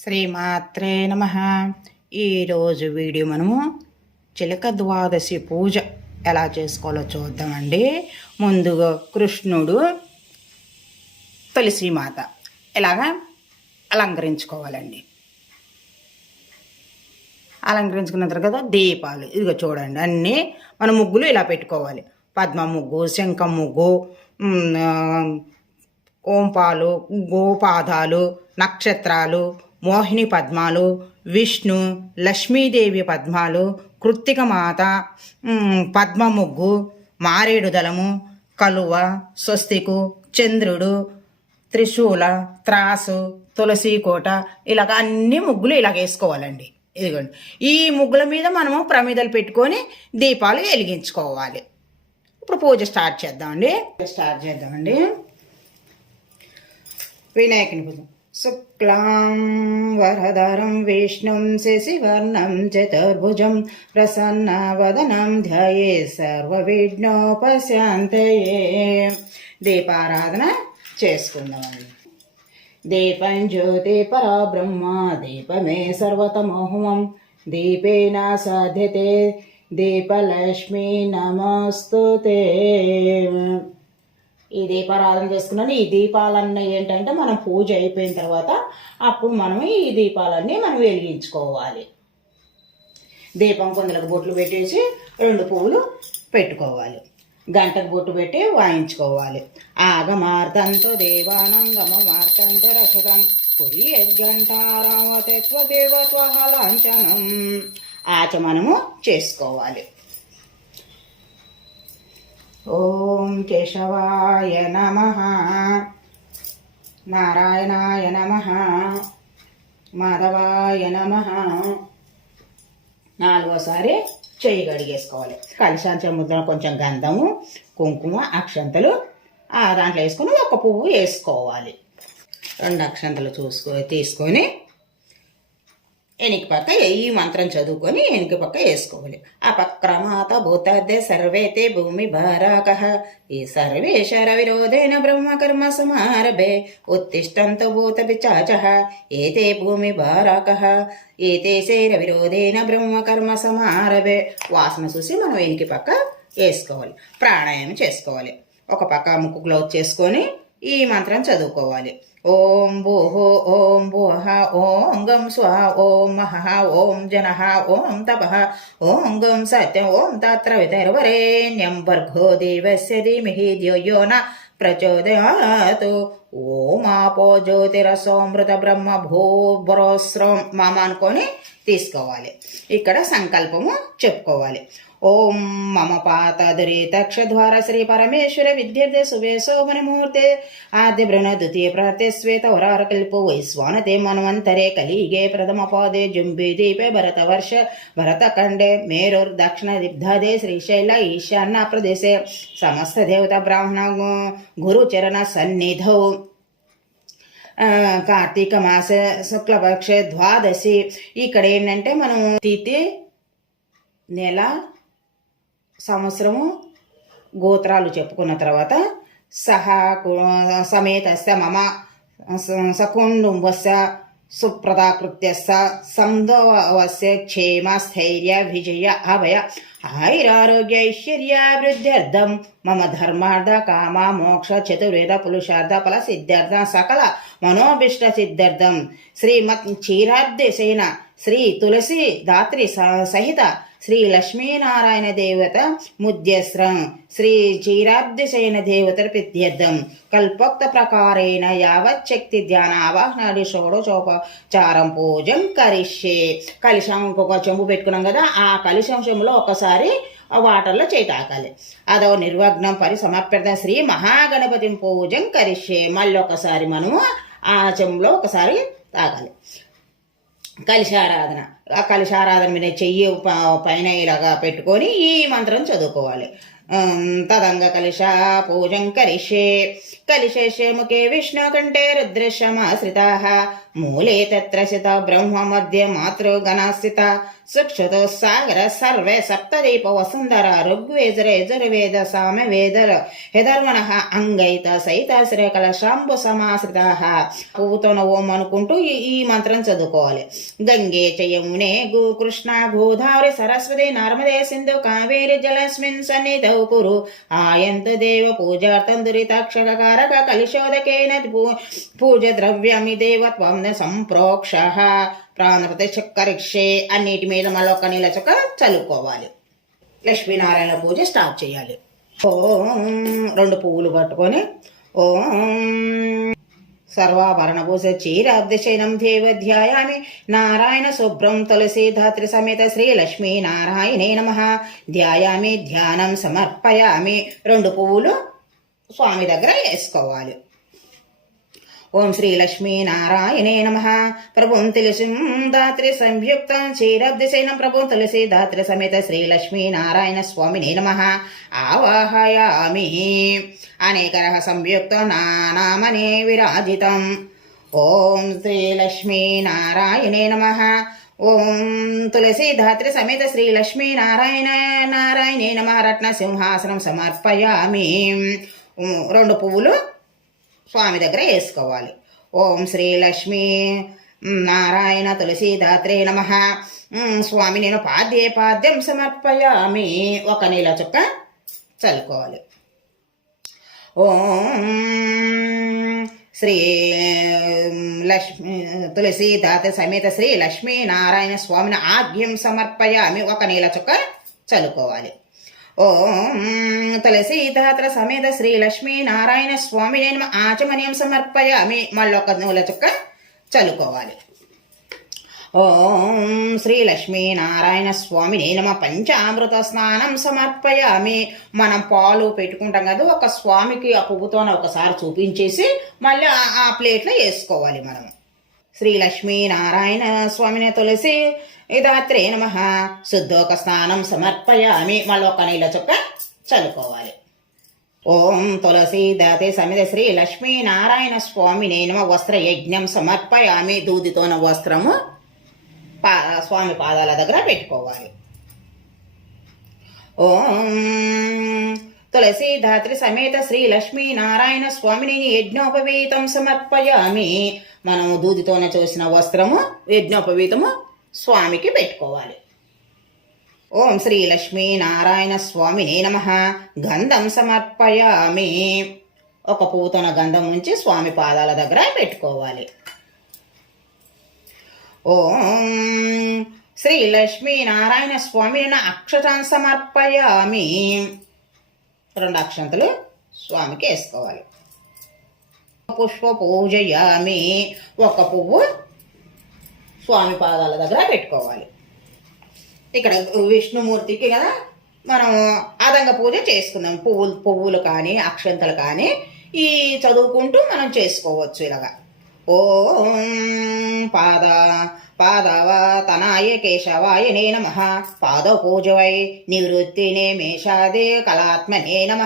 శ్రీమాత్రే నమ. ఈరోజు వీడియో మనము చిలక ద్వాదశి పూజ ఎలా చేసుకోవాలో చూద్దామండి. ముందుగా కృష్ణుడు తులసిమాత ఇలాగా అలంకరించుకోవాలండి. అలంకరించుకున్న తర్వాత దీపాలు. ఇదిగో చూడండి అన్నీ మన ముగ్గులు ఇలా పెట్టుకోవాలి. పద్మ ముగ్గు శంఖ ముగ్గు ఓంపాలు గోపాదాలు నక్షత్రాలు మోహిని పద్మాలు విష్ణు లక్ష్మీదేవి పద్మాలు కృత్తిక మాత పద్మముగ్గు పద్మ ముగ్గు మారేడు దళము కలువ స్వస్తికు చంద్రుడు త్రిశూల త్రాసు తులసి కోట ఇలాగ అన్ని ముగ్గులు ఇలాగ వేసుకోవాలండి. ఇదిగోండి. ఈ ముగ్గుల మీద మనము ప్రమిదలు పెట్టుకొని దీపాలు వెలిగించుకోవాలి. ఇప్పుడు పూజ స్టార్ట్ చేద్దామండి. స్టార్ట్ చేద్దామండి. వినాయకుని పూజ. శుక్లాం వరదరం విష్ణుం శశివర్ణం చతుర్భుజం ప్రసన్నవదనం ధ్యాయే సర్వవిఘ్నోపశాంతయే దీపారాధన చేసుకుందామండి. దీపం జ్యోతి పరబ్రహ్మ దీపమే సర్వతమోహమం దీపేన సాధ్యతే దీపలక్ష్మీ నమస్తుతే. ఈ దీపారాధన చేసుకున్నాను ఈ దీపాలన్నీ ఏంటంటే మనం పూజ అయిపోయిన తర్వాత అప్పుడు మనం ఈ దీపాలన్నీ మనం వెలిగించుకోవాలి. దీపం కొందరికి బొట్లు పెట్టేసి రెండు పువ్వులు పెట్టుకోవాలి. గంటకు బొట్టు పెట్టి వాయించుకోవాలి. ఆగమార్తంతో దేవానంగమ మార్తంతో రక్షతం. కురి యజ్ఞంటారామతత్వ దేవత్వ లాంఛనం ఆచమనము చేసుకోవాలి. ఓం కేశవాయ నమ. నారాయణాయ నమ. మాధవాయ నమ. నాలుగోసారి చెయ్యి కడిగేసుకోవాలి. కలిశాంచ ముద్ర కొంచెం గంధము కుంకుమ అక్షంతలు ఆ దాంట్లో వేసుకొని ఒక పువ్వు వేసుకోవాలి. రెండు అక్షంతలు చూసుకో తీసుకొని ఎనికి పక్క ఈ మంత్రం చదువుకొని ఎనికి పక్క వేసుకోవాలి. అపక్రమాత భూతద్దే సర్వేతే భూమి భారాక. ఈ సర్వేశర విరోధేన బ్రహ్మకర్మ సమారభే. ఉత్తిష్టంత భూత పిచాచ. ఏతే భూమి భారాక. ఏతే శైర విరోధేన బ్రహ్మకర్మ సమారభే. వాసన చూసి మనం ఎనికి పక్క వేసుకోవాలి. ప్రాణాయామం చేసుకోవాలి. ఒక పక్క ముక్కు క్లోజ్ చేసుకొని ఈ మంత్రం చదువుకోవాలి. ఓం భూహో ఓం భువః ఓం గం స్వహ ఓం మహః ఓం జనః ఓం తపః ఓం గం సత్యం ఓం తత్ర వితర్వరేణ్యం భర్గో దేవస్య ధీమహి ధియో యో న ప్రచోదయాత్. ఓమాపో జ్యోతిరసోమృత బ్రహ్మ భూభ్రోస్రం మామ అనుకొని తీసుకోవాలి. ఇక్కడ సంకల్పము చెప్పుకోవాలి. ఓం మమ పాతదురే తక్షద్వార శ్రీ పరమేశ్వర విద్యర్థి శుభే శోభన ముహూర్తే ఆద్య ద్వితీయ ప్రార్థే శ్వేత వైశ్వానతే మన్వంతరే కలిగే ప్రథమ పాదే జుంబి దీపే భరత వర్ష భరత ఖండే మేరుర్ దక్షిణ దిగ్ధదే శ్రీశైల ఈశాన్య ప్రదేశే. సమస్త దేవత బ్రాహ్మణ గురుచరణ సన్నిధౌ. కార్తీక మాస శుక్లపక్ష ద్వాదశి. ఇక్కడ ఏంటంటే మనం తిథి నెల సంవత్సరము గోత్రాలు చెప్పుకున్న తర్వాత సహా కు- సమేతస్య మమ స- సకుండుంబస్య సుప్రదాకృత్యస్య సంధవస్య క్షేమ స్థైర్య విజయ అభయ ఆయురారోగ్య ఐశ్వర్యాభివృద్ధ్యర్థం మమ ధర్మార్థ కామ మోక్ష చతుర్వేద పురుషార్థ ఫల సిద్ధార్థ సకల మనోభిష్ట సిద్ధార్థం శ్రీమత్ క్షీరాబ్దేశైన శ్రీ తులసి దాత్రి స- సహిత శ్రీ లక్ష్మీనారాయణ దేవత ముద్యస్రం శ్రీ క్షీరాబ్దిశయన దేవత ప్రత్యర్థం కల్పోక్త ప్రకారేణ యావచ్చక్తి ధ్యాన ఆవాహనాది షోడోచోపచారం పూజం కరిష్యే. కలిశం ఇంకొక చెంబు పెట్టుకున్నాం కదా ఆ కలిశం చెంబులో ఒకసారి వాటర్లో చేయి అదో నిర్వగ్నం పరి సమర్పిత శ్రీ మహాగణపతి పూజం కరిష్యే. మళ్ళీ ఒకసారి మనము ఆ చెంబులో ఒకసారి తాగాలి. కలిశారాధన కలిశారాధన మీద చెయ్యి ప- పైన ఇలాగా పెట్టుకొని ఈ మంత్రం చదువుకోవాలి. తదంగ కలిశ పూజం కలిషే కలిశేషే ముఖే విష్ణు కంటే రుద్రశమాశ్రితా. మూలే తత్ర శిత బ్రహ్మ మధ్య మాతృగణస్థిత సుక్షుతో సాగర సర్వే సప్తదీప వసుంధర ఋగ్వేదర యజుర్వేద సామవేదర. హెదర్వణ అంగైత సైత శ్రీకల శాంబు సమాశ్రిత. పువ్వుతోన ఓం అనుకుంటూ ఈ మంత్రం చదువుకోవాలి. గంగే చయమునే గో కృష్ణ గోదావరి సరస్వతి నర్మదే సింధు కావేరి జలస్మిన్ సన్నిధౌ కురు. ఆయంత దేవ పూజార్థం దురితాక్షకారక కలిశోదకేన పూజ ద్రవ్యమి దేవత్వం సంప్రోక్ష. ప్రాణపతి చక్కరిక్షే అన్నిటి మీద మళ్ళీ ఒక నీళ్ళ చక్క చల్లుకోవాలి. లక్ష్మీనారాయణ పూజ స్టార్ట్ చేయాలి. ఓం రెండు పువ్వులు పట్టుకొని ఓం. సర్వాభరణభూష చీరాబ్దిశయనం దేవధ్యాయామి. నారాయణ శుభ్రం తులసి ధాత్రి సమేత శ్రీ లక్ష్మీ నారాయణే నమ. ధ్యాయామి ధ్యానం సమర్పయామి. రెండు పువ్వులు స్వామి దగ్గర వేసుకోవాలి. ఓం శ్రీ లక్ష్మీ నమ. ప్రభుం తులసిం దాత్రి సంయుక్తం క్షీరబ్దిశైనం ప్రభుం తులసి దాత్రి సమేత శ్రీ లక్ష్మీ స్వామినే నమ. ఆవాహయామి. అనేకరహ సంయుక్తం నానామనే విరాజితం. ఓం శ్రీ లక్ష్మీ నమ. ఓం తులసీధాత్రి సమేత శ్రీ లక్ష్మీ నారాయణ నారాయణే నమ. రత్న సింహాసనం సమర్పయామి. రెండు పువ్వులు స్వామి దగ్గర వేసుకోవాలి. ఓం శ్రీ లక్ష్మీ. నారాయణ తులసీదాత్రే నమ. స్వామి నేను పాద్యే పాద్యం సమర్పయామి. ఒక నీళ్ళ చుక్క చల్లుకోవాలి. ఓం శ్రీ లక్ష్మీ తులసీదాత సమేత శ్రీ లక్ష్మీ నారాయణ స్వామిని ఆద్యం సమర్పయామి. ఒక నీళ్ళ చుక్క చల్లుకోవాలి. ఓం తులసీదాత్ర సమేత శ్రీ లక్ష్మీ నారాయణ స్వామి నేను ఆచమనీయం సమర్పయామి. మళ్ళొక నూల చుక్క చల్లుకోవాలి ఓం శ్రీ లక్ష్మీ నారాయణ స్వామి నమ పంచామృత స్నానం సమర్పయామి. మనం పాలు పెట్టుకుంటాం కదా ఒక స్వామికి ఆ పువ్వుతోన ఒకసారి చూపించేసి మళ్ళీ ఆ- ఆ ప్లేట్లో వేసుకోవాలి మనం. శ్రీ లక్ష్మీ నారాయణ స్వామిని తులసి ఇదాత్రే నమ. శుద్ధోక స్నానం సమర్పయామి. మళ్ళీ ఒక నీళ్ళ చుక్క చల్లుకోవాలి. ఓం తులసి దాతే సమిత శ్రీ లక్ష్మీ నారాయణ స్వామి నేను వస్త్ర యజ్ఞం సమర్పయామి. దూదితోన వస్త్రము పా స్వామి పాదాల దగ్గర పెట్టుకోవాలి. ఓం తులసి ధాత్రి సమేత శ్రీ లక్ష్మీ నారాయణ స్వామిని యజ్ఞోపవీతం సమర్పయామి. మనం దూదితోనే చూసిన వస్త్రము యజ్ఞోపవీతము స్వామికి పెట్టుకోవాలి. ఓం శ్రీ లక్ష్మీ నారాయణ స్వామి నమ. గంధం సమర్పయామి. ఒక పూతన గంధం ఉంచి స్వామి పాదాల దగ్గర పెట్టుకోవాలి. ఓం శ్రీ లక్ష్మీ నారాయణ స్వామిని అక్షతం సమర్పయామి. రెండు అక్షంతలు స్వామికి వేసుకోవాలి. పుష్ప పూజయామి. ఒక పువ్వు స్వామి పాదాల దగ్గర పెట్టుకోవాలి. ఇక్కడ విష్ణుమూర్తికి కదా మనం అదంగా పూజ చేసుకుందాం. పువ్వులు పువ్వులు కానీ అక్షంతలు కానీ ఈ చదువుకుంటూ మనం చేసుకోవచ్చు ఇలాగా. ఓం పాద పాదవ తనాయ కేశవాయ నే నమ పాద పూజవై నివృత్తినే మేషాదే కళాత్మనే నమ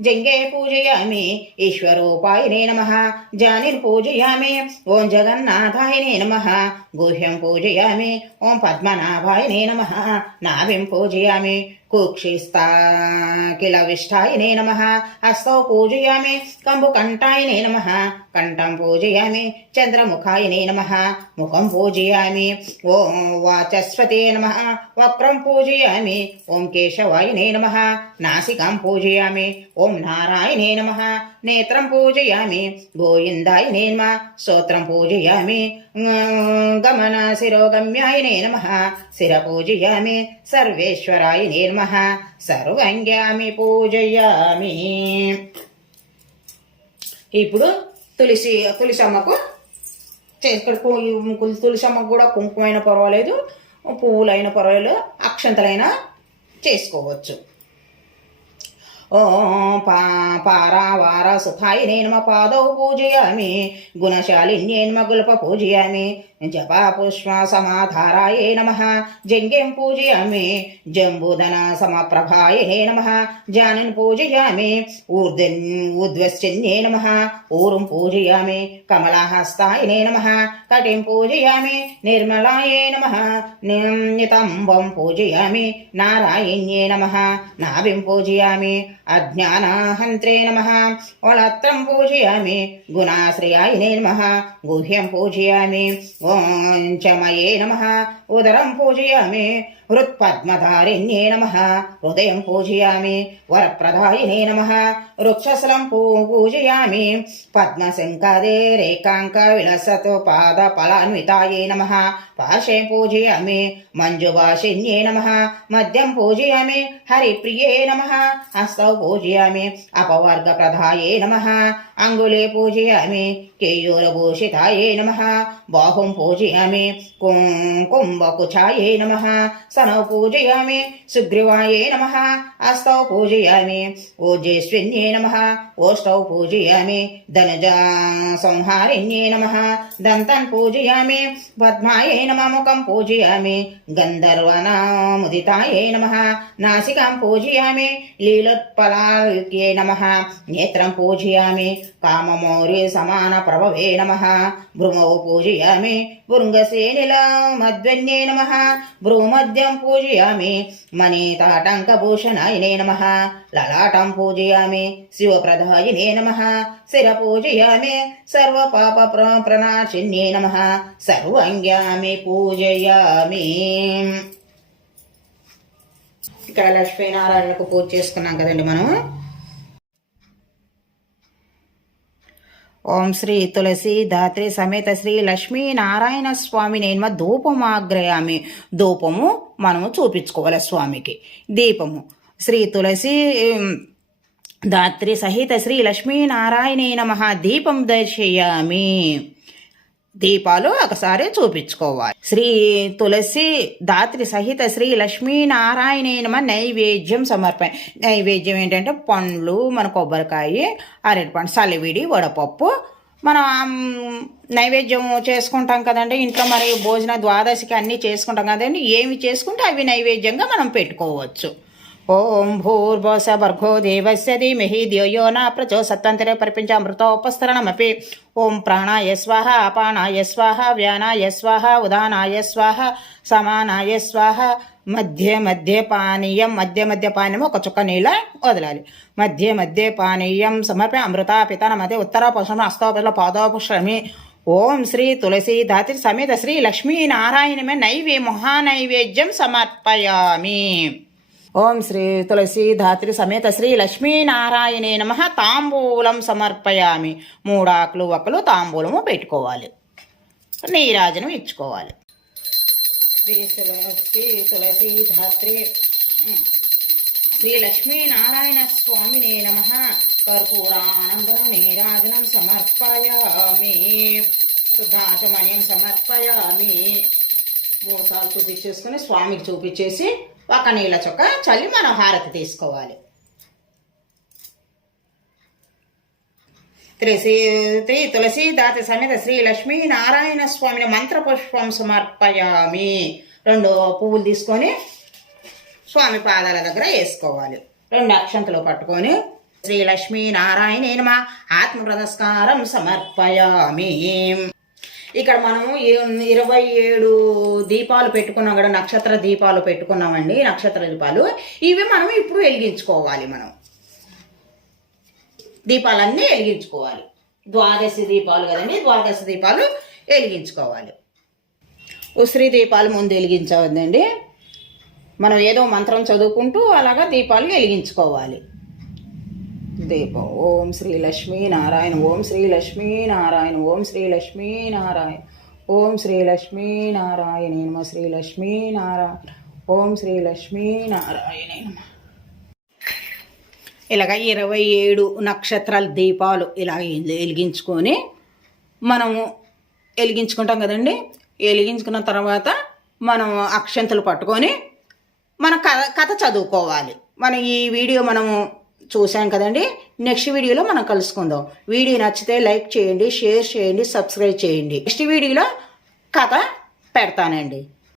జంగే పూజయామి ఈశ్వరూపాయ నే నమ జానిర్ పూజయామి ఓం జగన్నాథాయ నే నమ గుహ్యం పూజయామి ఓం పద్మనాభాయ నే నమ నాభిం పూజయామి కుక్షిస్తా కిల విష్టాయ నే నమ హస్తౌ కంఠం పూజయామి చంద్రముఖాయనే నమ. ముఖం పూజయామి ఓం వాచస్వతే నమ. వక్రం పూజయామి ఓం కేశవాయనే నమ. నాసికాం పూజయామి ఓం నారాయణే నమ. నేత్రం పూజయామి గోవిందాయనే నమ. స్తోత్రం పూజయామి గమన శిరోగమ్యాయనే నమ. శిర పూజయామి సర్వేశ్వరాయనే నమ. సర్వంగ్యామి పూజయామి. ఇప్పుడు తులసి తులసమ్మకు ఇక్కడ తులసమ్మకు కూడా కుంకుమైనా పర్వాలేదు పువ్వులైనా పర్వాలేదు అక్షంతలైనా చేసుకోవచ్చు. ఓం పా పారావార సుఖాయినే నమ పాదౌ పూజయామి నేను నమ గుల్ప పూజయామి జపా పుష్ప సమాధారాయే నమ జంగేం పూజయామి జంబూదన సమప్రభాయే నమ జానిన్ పూజయామి ఊర్ధన్ ఊర్ధ్వశ్చన్యే నమ ఊరుం పూజయామి కమలహస్తాయనే నమ కటిం పూజయామి నిర్మలాయే నమ నితంబం పూజయామి నారాయణ్యే నమ నాభిం పూజయామి అజ్ఞానాహంత్రే నమ వళత్రం పూజయామి గుణాశ్రయాయనే నమ గుహ్యం పూజయామి ఓం చమయే నమ ఉదరం పూజయామి హృత్పద్మధారిణ్యే నమ హృదయం పూజయామి వరప్రదాయినే నమ వృక్షశలం పూ పూజయామి పద్మశంకరే రేకాంక విలసతు పాద ఫలాన్వితాయే నమ పార్శ్వే పూజయామి మంజుభాషిణ్యే నమ మద్యం పూజయామి హరిప్రియే నమ హస్తౌ పూజయామి అపవర్గప్రదాయే నమ అంగుళే పూజయామి కేయూరభూషితాయే నమ బాహుం పూజయామి కుంభకుచాయే నమ సనౌ పూజయామి సుగ్రీవాయే నమ హస్తౌ పూజయామి ఓజేశ్విన్యే నమ ఓష్టౌ పూజయామి ధనుజా సంహారిణ్యే నమ దంతన్ పూజయామి పద్మాయే నమ ముఖం పూజయామి గంధర్వనాముదితాయే నమ నాసికాం పూజయామి లీలోత్పలాల్క్యే నమ నేత్రం పూజయామి కామమౌరి సమాన ప్రభవే నమ భ్రుమౌ పూజయామి పూజయామి. మనీతాటంకభూషణాయనే నమ. లలాటం పూజయామి. శివప్రదాయనే నమ. శిర పూజయామి సర్వపాప ప్ర- ప్రణాశిన్యే నమ. సర్వంగ్యామి పూజయామి. ఇక్కడ లక్ష్మీనారాయణకు పూజ చేసుకున్నాం కదండి మనం. ఓం శ్రీ తులసి ధాత్రి సమేత శ్రీ లక్ష్మీనారాయణ స్వామి నేను ధూపము ఆగ్రయామి ధూపము మనము చూపించుకోవాలి స్వామికి. దీపము. శ్రీ తులసి ధాత్రి సహిత శ్రీ లక్ష్మీనారాయణ నమ. దీపం దర్శయామి. దీపాలు ఒకసారి చూపించుకోవాలి. శ్రీ తులసి దాత్రి సహిత శ్రీ లక్ష్మీనారాయణ నైవేద్యం సమర్పణ నైవేద్యం ఏంటంటే పండ్లు మన కొబ్బరికాయ అరటిపండు సలివిడి వడపప్పు. మనం నైవేద్యం చేసుకుంటాం కదండి. ఇంట్లో మరి భోజన ద్వాదశికి అన్నీ చేసుకుంటాం కదండి. ఏమి చేసుకుంటే అవి నైవేద్యంగా మనం పెట్టుకోవచ్చు. ఓం భూర్భోస భర్గో దేవస్య ధీమహి ధియో నా ప్రచో సత్తంతరే పరిపించామృతోపస్తరణమపి ఓం ప్రాణాయ స్వాహ అపానాయ స్వాహ వ్యానాయ స్వాహ ఉదానాయ స్వాహ సమానాయ స్వాహ. మధ్య మధ్య పానీయం మధ్య మధ్య పానీయం ఒక చుక్క నీళ్ళ వదలాలి. మధ్య మధ్య పానీయం సమర్పణ అమృత పితన మధ్య ఉత్తర పుష్పం అస్తోపల పాదోపుష్రమి ఓం శ్రీ తులసి ధాతి సమేత శ్రీ లక్ష్మీనారాయణమే నైవే మహానైవేద్యం సమర్పయామి. ఓం శ్రీ తులసి ధాత్రి సమేత శ్రీ లక్ష్మీనారాయణే నమ. తాంబూలం సమర్పయామి. మూడాకులు ఒకలు తాంబూలము పెట్టుకోవాలి. నీరాజనం ఇచ్చుకోవాలి. శ్రీ శ్రీ తులసి ధాత్రి. శ్రీ లక్ష్మీనారాయణ స్వామినే నమ. కర్పూరానందన నీరాజనం సమర్పయామి. శుద్ధాచమణ్యం సమర్పయామి. మూడుసార్లు చూపించేసుకుని స్వామికి చూపించేసి ఒక నీళ్ళ చుక్క చల్లి మనం హారతి తీసుకోవాలి. త్రిశ్రీ త్రీ తులసి తులసీదాత సమేత శ్రీ లక్ష్మీ నారాయణ స్వామిని మంత్రపుష్పం సమర్పయామి. రెండు పువ్వులు తీసుకొని స్వామి పాదాల దగ్గర వేసుకోవాలి. రెండు అక్షంతలు పట్టుకొని శ్రీ లక్ష్మీ నారాయణ నమ. ఆత్మ పురస్కారం సమర్పయామి. ఇక్కడ మనము ఇరవై ఏడు దీపాలు పెట్టుకున్నాం కదా నక్షత్ర దీపాలు పెట్టుకున్నామండి నక్షత్ర దీపాలు. ఇవి మనం ఇప్పుడు వెలిగించుకోవాలి మనం. దీపాలన్నీ వెలిగించుకోవాలి. ద్వాదశి దీపాలు కదండి ద్వాదశి దీపాలు వెలిగించుకోవాలి. ఉసిరి దీపాలు ముందు వెలిగించవద్దండి. మనం ఏదో మంత్రం చదువుకుంటూ అలాగా దీపాలు వెలిగించుకోవాలి. దీపం ఓం శ్రీ లక్ష్మీ నారాయణ ఓం శ్రీ లక్ష్మీ నారాయణ ఓం శ్రీ లక్ష్మీ నారాయణ ఓం శ్రీ లక్ష్మీ నారాయణ నమ శ్రీ లక్ష్మీ నారాయణ ఓం శ్రీ లక్ష్మీ నారాయణ నమ. ఇలాగ ఇరవై ఏడు నక్షత్రాల దీపాలు ఇలా వెలిగించుకొని మనము వెలిగించుకుంటాం కదండి. వెలిగించుకున్న తర్వాత మనం అక్షంతలు పట్టుకొని మన కథ కథ చదువుకోవాలి. మన ఈ వీడియో మనము చూసాం కదండి. నెక్స్ట్ వీడియోలో మనం కలుసుకుందాం. వీడియో నచ్చితే లైక్ చేయండి షేర్ చేయండి సబ్స్క్రైబ్ చేయండి. నెక్స్ట్ వీడియోలో కథ పెడతానండి.